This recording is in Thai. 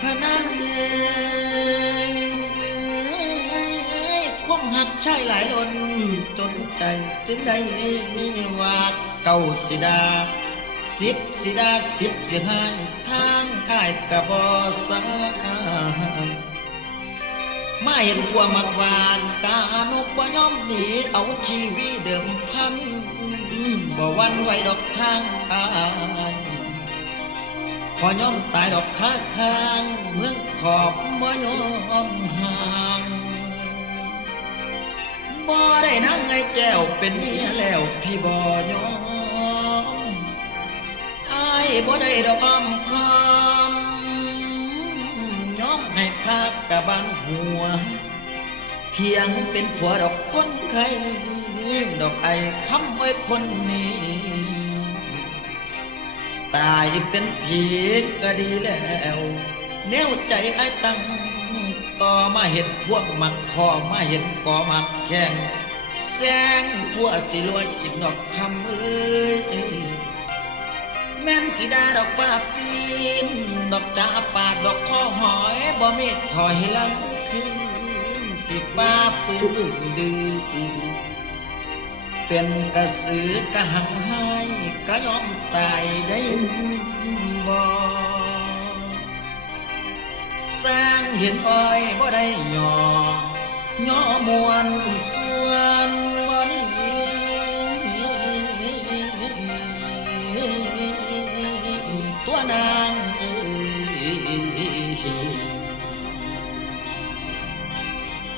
พะนางเอยความหักชายหลายล้นจนใจถึงได้ว่าเก่าสิดาสิบสิดาสิบสิห้าทางกายกะบอสายมาเห็นตัวมักวานกานุบ่ยอมหนีเอาชีวิตเดิมพันบ่วันไหวดอกทางอาย ขอยอมตายดอกค้าคางเมืองขอบบ่ยอมห่างบ่ได้นั่งไงแก้วเป็นเมียแล้วพี่บ่ยอมไอายบ่ได้ดอกอ้อมคอมยอมให้ภาคกะบานหัว เทียงเป็นผัวดอกคนไข้ดอกไอคำไว้คนนี้ ตายเป็นผีก็ดีแล้ว แนวใจไอ้ตั้งต่อมาเห็นพวกหมักคอมาเห็นก่อมักแข่งแสงพัวสิลวยกินดอกคำเอ้ยแม่นสิดาดอกฟ้าปีน ดอกจ้าปาดดอกข้อหอยบ่มีถอยหลังคืนสิบ้าปืนดื้อเป็นกระสือกระหังหา cái nhóm tài đấy bò. Sang hiền ơi bó đây nhỏ nhỏ muôn xuân vẫn tuôn nào